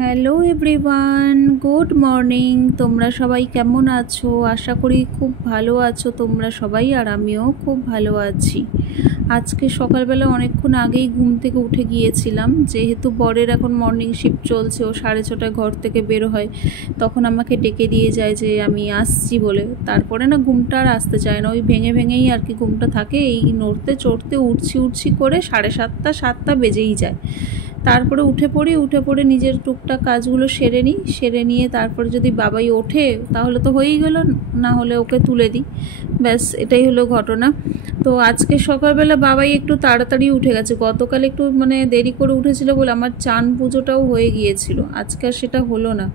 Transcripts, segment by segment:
Hello everyone, good morning. তোমরা সবাই কেমন আছো? আশা করি খুব ভালো আছো তোমরা সবাই, আর আমিও খুব ভালো আছি। আজকে সকালবেলা অনেকক্ষণ আগেই ঘুম থেকে উঠে গিয়েছিলাম, যেহেতু বরের এখন মর্নিং শিফট চলছে, ও 6:30টায় ঘর থেকে বের হয়, তখন আমাকে ডেকে দিয়ে যায় যে আমি আসছি বলে। তারপরে না ঘুমটা আর আসতে চায় না, ওই ভেঙে ভেঙেই আর কি ঘুমটা থাকে। এই নড়তে চড়তে উঠছি করে 7:30 বেজেই যায়। তারপরে উঠে পড়ে নিজের টুকটাক কাজগুলো সেরে নিয়ে তারপরে যদি বাবাই ওঠে তাহলে তো হয়েই গেল, না হলে ওকে তুলে দিই, ব্যাস এটাই হলো ঘটনা। তো আজকে সকালবেলা বাবাই একটু তাড়াতাড়ি উঠে গেছে। গতকাল একটু দেরি করে উঠেছিল বলে আমার চান পুজোটাও হয়ে গিয়েছিল, আজকে আর সেটা হলো না।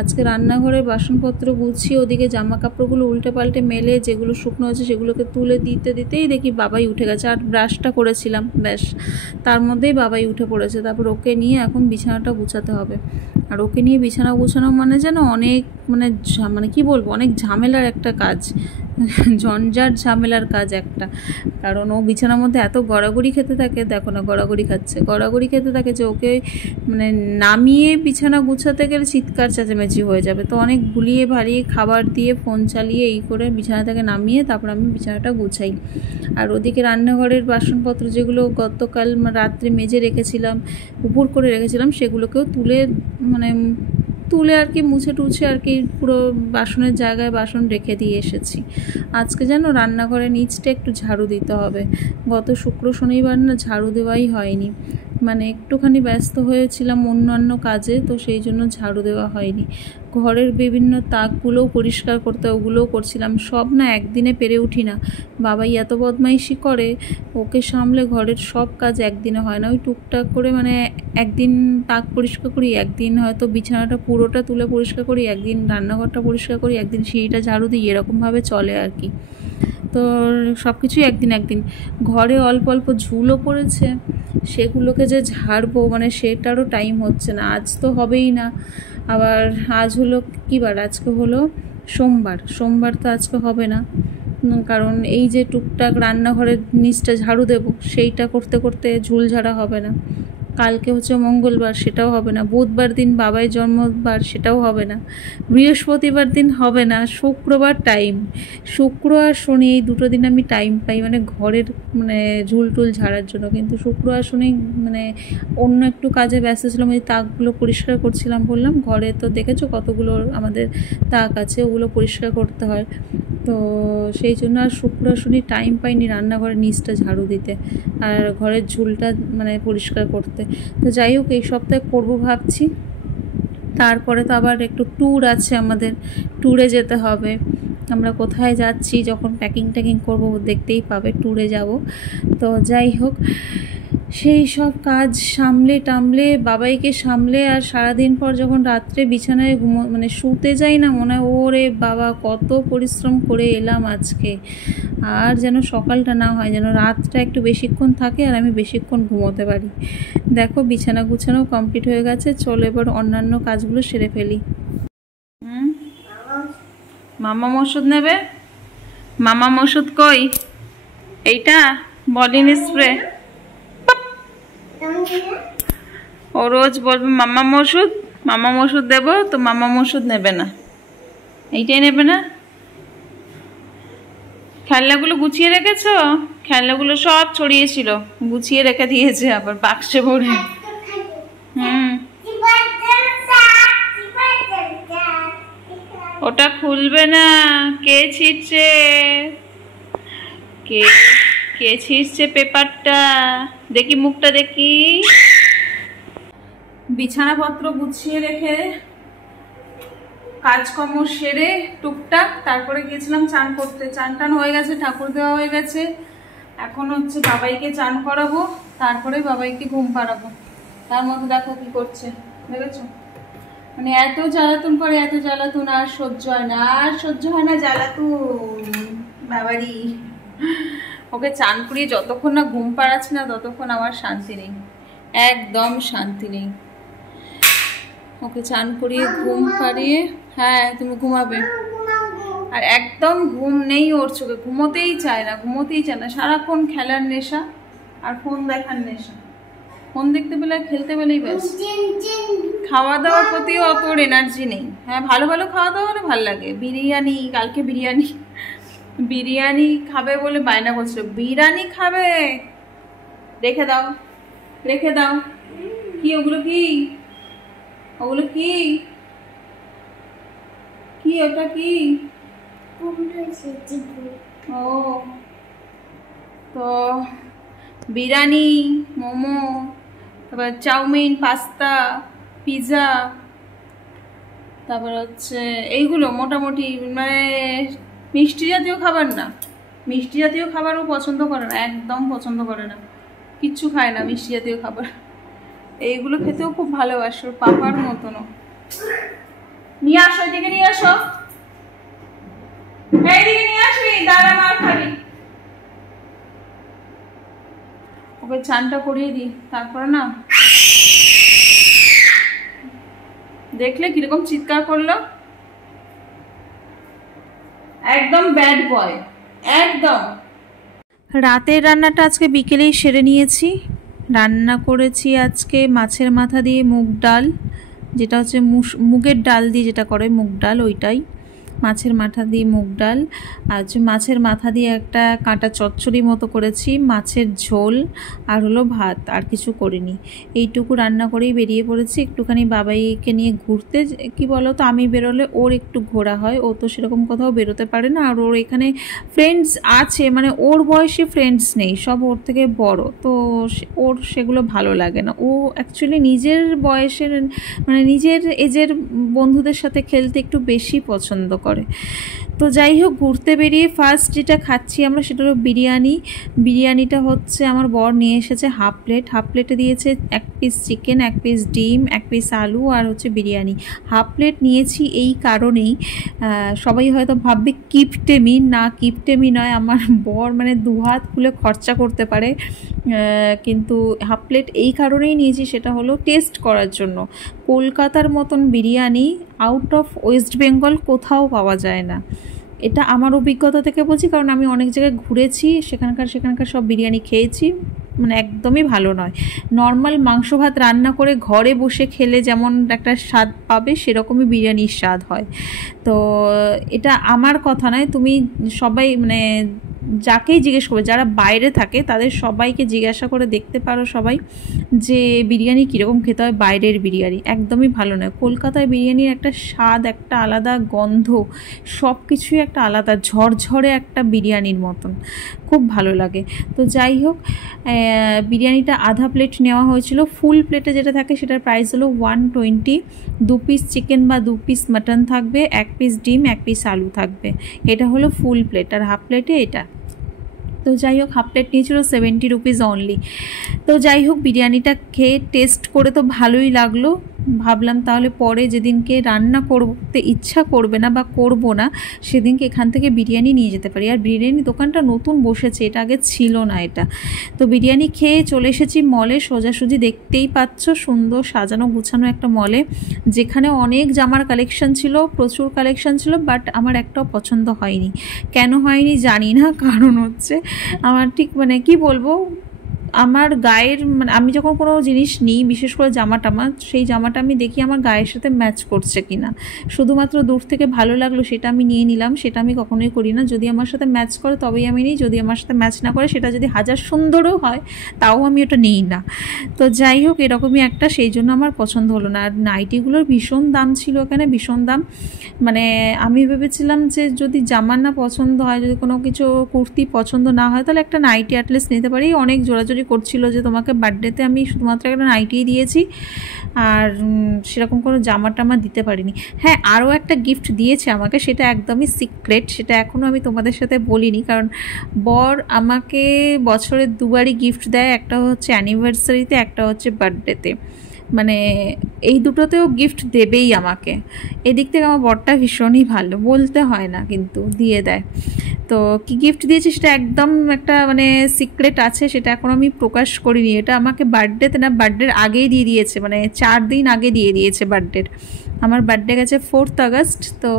আজকে রান্নাঘরের বাসনপত্র গুছিয়ে ওদিকে জামা কাপড়গুলো উল্টে পাল্টে মেলে যেগুলো শুকনো আছে সেগুলোকে তুলে দিতেই দেখি বাবাই উঠে গেছে। আর ব্রাশটা করেছিলাম, ব্যাস তার মধ্যেই বাবাই উঠে পড়েছে। তারপর ওকে নিয়ে এখন বিছানাটা গুছাতে হবে। আর ওকে নিয়ে বিছানা গুছানো যেন অনেক কি বলবো, অনেক ঝামেলার একটা কাজ, ঝঞ্ঝাট ঝামেলার কাজ একটা। কারণ ও বিছানার মধ্যে এত গড়াগড়ি খেতে থাকে, দেখো না গড়াগড়ি খেতে থাকে যে ওকে নামিয়ে বিছানা গুছাতে গেলে চিৎকার চেঁচামেচি হয়ে যাবে। তো অনেক গুলিয়ে ভারিয়ে খাবার দিয়ে ফোন চালিয়ে এই করে বিছানা থেকে নামিয়ে তারপর আমি বিছানাটা গুছাই। আর ওদিকে রান্নাঘরের বাসনপত্র যেগুলো গতকাল রাত্রে মেজে রেখেছিলাম, উপর করে রেখেছিলাম, সেগুলোকেও তুলে আর কি মুছে টুছে আর কি পুরো বাসনের জায়গায় বাসন রেখে দিয়ে এসেছি। আজকে যেন রান্নাঘরের নিচটা একটু ঝাড়ু দিতে হবে। গত শুক্র শনিবার না ঝাড়ু দেওয়াই হয়নি, একটুখানি ব্যস্ত হয়েছিলাম অন্যান্য কাজে, তো সেই জন্য ঝাড়ু দেওয়া হয়নি। ঘরের বিভিন্ন তাকগুলোও পরিষ্কার করতে, ওগুলোও করছিলাম। সব না একদিনে পেরে উঠি না, বাবাই এত বদমাইশি করে, ওকে সামলে ঘরের সব কাজ একদিনে হয় না। ওই টুকটাক করে একদিন তাক পরিষ্কার করি, একদিন হয়তো বিছানাটা পুরোটা তুলে পরিষ্কার করি, একদিন রান্নাঘরটা পরিষ্কার করি, একদিন সিঁড়িটা ঝাড়ু দিই, এরকমভাবে চলে আর কি। তো সব কিছুই একদিন। ঘরে অল্প অল্প ঝুলও পড়েছে, সেগুলোকে যে ঝাড়বো সেটারও টাইম হচ্ছে না। আজ তো হবেই না, আবার আজ হলো কী বার, আজকে হলো সোমবার তো আজকে হবে না, কারণ এই যে টুকটাক রান্নাঘরের নিচটা ঝাড়ু দেবো সেইটা করতে করতে ঝুল ঝাড়া হবে না। কালকে হচ্ছে মঙ্গলবার, সেটাও হবে না। বুধবার দিন বাবাই জন্মবার, সেটাও হবে না। বৃহস্পতিবার দিন হবে না। শুক্রবার টাইম, শুক্র আর শনি এই দুটো দিন আমি টাইম পাই ঘরের ঝুল টুল ঝাড়ার জন্য। কিন্তু শুক্র আর শনি অন্য একটু কাজে ব্যস্ত ছিলাম, ওই তাকগুলো পরিষ্কার করছিলাম বললাম। ঘরে তো দেখেছো কতগুলো আমাদের তাক আছে, ওগুলো পরিষ্কার করতে হয়। তো সেই জন্য আর শুক্র শনি টাইম পাইনি রান্নাঘরের নিচটা ঝাড়ু দিতে আর ঘরের ঝুলটা পরিষ্কার করতে। তো যাই হোক, এই সপ্তাহে করবো ভাবছি। তারপরে তো আবার একটু ট্যুর আছে, আমাদের ট্যুরে যেতে হবে। আমরা কোথায় যাচ্ছি যখন প্যাকিং করবো দেখতেই পাবে, ট্যুরে যাব। তো যাই হোক, সেই সব কাজ সামলে বাবাইকে সামলে আর সারাদিন পর যখন রাত্রে বিছানায় শুতে যাই না, মনে হয় ওরে বাবা কত পরিশ্রম করে এলাম আজকে। আর যেন সকালটা না হয়, যেন রাতটা একটু বেশিক্ষণ থাকে আর আমি বেশিক্ষণ ঘুমোতে পারি। দেখো বিছানা গুছানো কমপ্লিট হয়ে গেছে, চলো এবার অন্যান্য কাজগুলো সেরে ফেলি। মামা ওষুধ নেবে? মামা ওষুধ কই? এইটা বলিন স্প্রে। ও রোজ বলবে মামা ওষুধ দেবো, তো মামা ওষুধ নেবে না, এইটাই নেবে না। খেলনাগুলো গুছিয়ে রেখেছো? খেলনাগুলো সব ছড়িয়েছিল, গুছিয়ে রেখে দিয়েছে আবার বাক্সে ভরে। ওটা খুলবে না। কে ছিঁড়ছে? কে ছিঁড়ছে পেপারটা? দেখি মুখটা দেখি। বিছানাপত্র গুছিয়ে রেখে কাজকর্ম সেরে টুকটাক তারপরে গেছিলাম চান করতে। চান টান হয়ে গেছে, ঠাকুর দেওয়া হয়ে গেছে। এখন হচ্ছে বাবাইকে চান করাবো, তারপরে বাবাইকে ঘুম পাড়াবো। তার মধ্যে দেখো কি করছে, দেখেছো? এত জ্বালাতন করে, এত জ্বালাতন আর সহ্য হয় না জ্বালাতন বাবারি। ওকে চান করিয়ে যতক্ষণ না ঘুম পাড়াচ্ছি না ততক্ষণ আমার শান্তি নেই, একদম শান্তি নেই। ওকে চান করিয়ে ঘুম পাড়িয়ে, হ্যাঁ তুমি ঘুমাবে। আর একদম ঘুম নেই ওর চোখে, ঘুমোতেই চায় না, সারাক্ষণ খেলার নেশা আর ফোন দেখার নেশা। ফোন দেখতে পেলে খেলতে পেলেই ব্যাস, খাওয়া দাওয়ার প্রতিও অত এনার্জি নেই। হ্যাঁ, ভালো ভালো খাওয়া দাওয়া হলে ভালো লাগে। বিরিয়ানি, কালকে বিরিয়ানি খাবে বলে বায়না করছিল, বিরিয়ানি খাবে। রেখে দাও, রেখে দাও। কি ওগুলো? কি ওগুলো? কি কি ওটা? কি? ও, তো বিরিয়ানি, মোমো, তারপর চাউমিন, পাস্তা, পিৎজা, তারপর হচ্ছে এইগুলো মোটামুটি, মানে মিষ্টি জাতীয় খাবার না। মিষ্টি জাতীয় খাবারও পছন্দ করে না, একদম পছন্দ করে না, কিচ্ছু খায় না মিষ্টি জাতীয় খাবার। এইগুলো খেতেও খুব ভালোবাসে, ওর পাপার মতনও। নিয়ে আসো, এদিকে নিয়ে আসো, এইদিকে নিয়ে আসবি, দাঁড়া মার খাবি। ওকে চানটা করিয়ে দিই, তারপরে না দেখলে কিরকম চিৎকার করলো। একদম ব্যাড বয়, একদম। রাতের রান্নাটা আজকে বিকেলেই সেরে নিয়েছি। রান্না করেছি আজকে মাছের মাথা দিয়ে মুগ ডাল, যেটা হচ্ছে মুগের ডাল দিয়ে যেটা করে মুগ ডাল, ওইটাই মাছের মাথা দিয়ে মুগ ডাল। আর মাছের মাথা দিয়ে একটা কাঁটা চচ্চড়ি মতো করেছি, মাছের ঝোল, আর হলো ভাত, আর কিছু করিনি। এইটুকু রান্না করেই বেরিয়ে পড়েছি একটুখানি বাবাইকে নিয়ে ঘুরতে। কি বলো তো, আমি বেরোলে ওর একটু ঘোরা হয়, ও তো সেরকম কোথাও বেরোতে পারে না। আর ওর এখানে ফ্রেন্ডস আছে, মানে ওর বয়সে ফ্রেন্ডস নেই, সব ওর থেকে বড়, তো ওর সেগুলো ভালো লাগে না। ও অ্যাকচুয়ালি নিজের বয়সের, মানে নিজের এজের বন্ধুদের সাথে খেলতে একটু বেশি পছন্দ করে। তো যাই হোক, ঘুরতে বেরিয়ে ফার্স্ট যেটা খাচ্ছি আমরা সেটা হলো বিরিয়ানি। বিরিয়ানিটা হচ্ছে আমার বর নিয়ে এসেছে হাফ প্লেট। হাফ প্লেটে দিয়েছে 1 পিস চিকেন, 1 পিস ডিম, 1 পিস আলু, আর হচ্ছে বিরিয়ানি। হাফ প্লেট নিয়েছি এই কারণেই, সবাই হয়তো ভাববে কিপটেমি, না কিপটেমি নয়, আমার বর মানে দুহাত খুলে খরচা করতে পারে। কিন্তু হাফ প্লেট এই কারণেই নিয়েছি, সেটা হলো টেস্ট করার জন্য। কলকাতার মতন biryani out of West Bengal কোথাও পাওয়া যায় না, এটা আমার অভিজ্ঞতা থেকে বলছি, কারণ আমি অনেক জায়গায় ঘুরেছি, সেখানকার সব বিরিয়ানি খেয়েছি, মানে একদমই ভালো নয়। নর্মাল মাংস ভাত রান্না করে ঘরে বসে খেলে যেমন একটা স্বাদ পাবে, সেরকমই বিরিয়ানির স্বাদ হয়। তো এটা আমার কথা নয়, তুমি সবাই মানে যাকেই জিজ্ঞেস করবে, যারা বাইরে থাকে তাদের সবাইকে জিজ্ঞাসা করে দেখতে পারো সবাই, যে বিরিয়ানি কীরকম খেতে হয়। বাইরের বিরিয়ানি একদমই ভালো নয়। কলকাতার বিরিয়ানির একটা স্বাদ, একটা আলাদা গন্ধ, সব কিছুই একটা আলাদা, ঝরঝরে একটা বিরিয়ানির মতন, খুব ভালো লাগে। তো যাই হোক, বিরিয়ানিটা আধা প্লেট নেওয়া হয়েছিল। ফুল প্লেটে যেটা থাকে সেটার প্রাইস হলো 120। 2 পিস চিকেন বা 2 পিস মাটন থাকবে, 1 পিস ডিম, 1 পিস আলু থাকবে। এটা হলো ফুল প্লেট, আর হাফ প্লেটে এটা। তো যাই হোক, হাফ প্লেট নিয়েছিল 70 রুপিস অনলি। তো যাই হোক, বিরিয়ানিটা খেয়ে টেস্ট করে তো ভালোই লাগলো। ভাবলাম তাহলে পরে যেদিনকে রান্না করতে ইচ্ছা করবে না বা করব না, সেদিনকে এখান থেকে বিরিয়ানি নিয়ে যেতে পারি। আর বিরিয়ানি দোকানটা নতুন বসেছে, এটা আগে ছিল না এটা। তো বিরিয়ানি খেয়ে চলে এসেছি মলে, সোজাসুজি দেখতেই পাচ্ছ সুন্দর সাজানো গুছানো একটা মলে, যেখানে অনেক জামার কালেকশন ছিল, প্রচুর কালেকশন ছিল, বাট আমার একটাও পছন্দ হয়নি। কেন হয়নি জানি না, কারণ হচ্ছে আমার ঠিক মানে কি বলবো, আমার গায়ের মানে আমি যখন কোনো জিনিস নিই, বিশেষ করে জামা টামা, সেই জামাটা আমি দেখি আমার গায়ের সাথে ম্যাচ করছে কিনা। শুধুমাত্র দূর থেকে ভালো লাগলো সেটা আমি নিয়ে নিলাম, সেটা আমি কখনোই করি না। যদি আমার সাথে ম্যাচ করে তবেই আমি নিই, যদি আমার সাথে ম্যাচ না করে, সেটা যদি হাজার সুন্দরও হয় তাও আমি ওটা নিই না। তো যাই হোক, এরকমই একটা, সেই জন্য আমার পছন্দ হলো না। আর নাইটিগুলোর ভীষণ দাম ছিল এখানে, ভীষণ দাম। মানে আমি ভেবেছিলাম যে যদি জামা না পছন্দ হয়, যদি কোনো কিছু কুর্তি পছন্দ না হয়, তাহলে একটা নাইটি অ্যাটলিস্ট নিতে পারি। অনেক জোরাজোরি করছিল যে তোমাকে বার্থডেতে আমি শুধুমাত্র একটা নাইটিই দিয়েছি, আর সেরকম কোনো জামা টামা দিতে পারিনি। হ্যাঁ, আরও একটা গিফট দিয়েছে আমাকে, সেটা একদমই সিক্রেট, সেটা এখনও আমি তোমাদের সাথে বলিনি, কারণ বর আমাকে বছরে 2 বারই গিফট দেয়, একটা হচ্ছে অ্যানিভার্সারিতে, একটা হচ্ছে বার্থডেতে। মানে এই দুটোতেও গিফট দেবেই আমাকে। এদিক থেকে আমার বরটা ভীষণই ভালো, বলতে হয় না কিন্তু দিয়ে দেয়। তো কি গিফট দিয়েছে সেটা একদম একটা মানে সিক্রেট আছে, সেটা এখন আমি প্রকাশ করিনি। এটা আমাকে বার্থডেতে না, বার্থডের আগেই দিয়ে দিয়েছে, মানে 4 দিন আগে দিয়ে দিয়েছে বার্থডের। আমার বার্থডে গেছে 4th আগস্ট। তো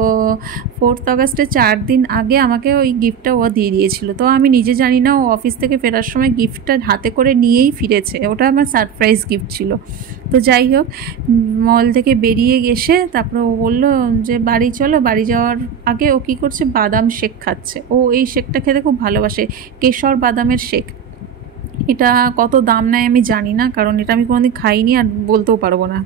4th আগস্টের 4 দিন আগে আমাকে ওই গিফটটা ও দিয়ে দিয়েছিল। তো আমি নিজে জানি না, ও অফিস থেকে ফেরার সময় গিফটটা হাতে করে নিয়েই ফিরেছে। ওটা আমার সারপ্রাইজ গিফট ছিল। তো যাই হোক, মল থেকে বেরিয়ে এসে তারপরে ও বললো যে বাড়ি চলো। বাড়ি যাওয়ার আগে ও কী করছে, বাদাম শেক খাচ্ছে। ও এই শেকটা খেতে খুব ভালোবাসে, কেশর বাদামের শেক। এটা কত দাম নেয় আমি জানি না, কারণ এটা আমি কোনোদিন খাইনি আর বলতেও পারবো না।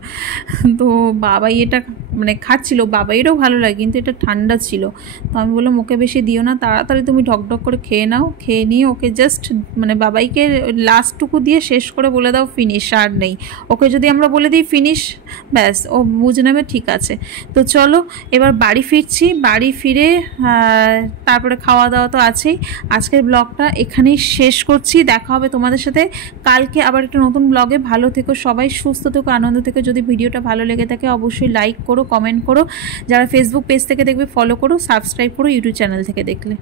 তো বাবাই এটা মানে খাচ্ছিল, বাবাইয়েরও ভালো লাগে, কিন্তু এটা ঠান্ডা ছিল। তো আমি বললাম ওকে বেশি দিও না, তাড়াতাড়ি তুমি ঢকঢক করে খেয়ে নাও। খেয়ে নিয়ে ওকে জাস্ট মানে বাবাইকে লাস্টটুকু দিয়ে শেষ করে বলে দাও ফিনিশ, আর নেই। ওকে যদি আমরা বলে দিই ফিনিশ, ব্যাস ও বুঝে নেবে ঠিক আছে। তো চলো এবার বাড়ি ফিরছি। বাড়ি ফিরে তারপরে খাওয়া দাওয়া তো আছেই। আজকের ব্লগটা এখানেই শেষ করছি। দেখা হবে তোমাদের সাথে কালকে আবার একটা নতুন ব্লগে। ভালো থেকো সবাই, সুস্থ থেকো, আনন্দ থেকো। যদি ভিডিওটা ভালো লেগে থাকে অবশ্যই লাইক করো, কমেন্ট করো। যারা ফেসবুক পেজ থেকে দেখবে ফলো করো, সাবস্ক্রাইব করো ইউটিউব চ্যানেল থেকে দেখলে।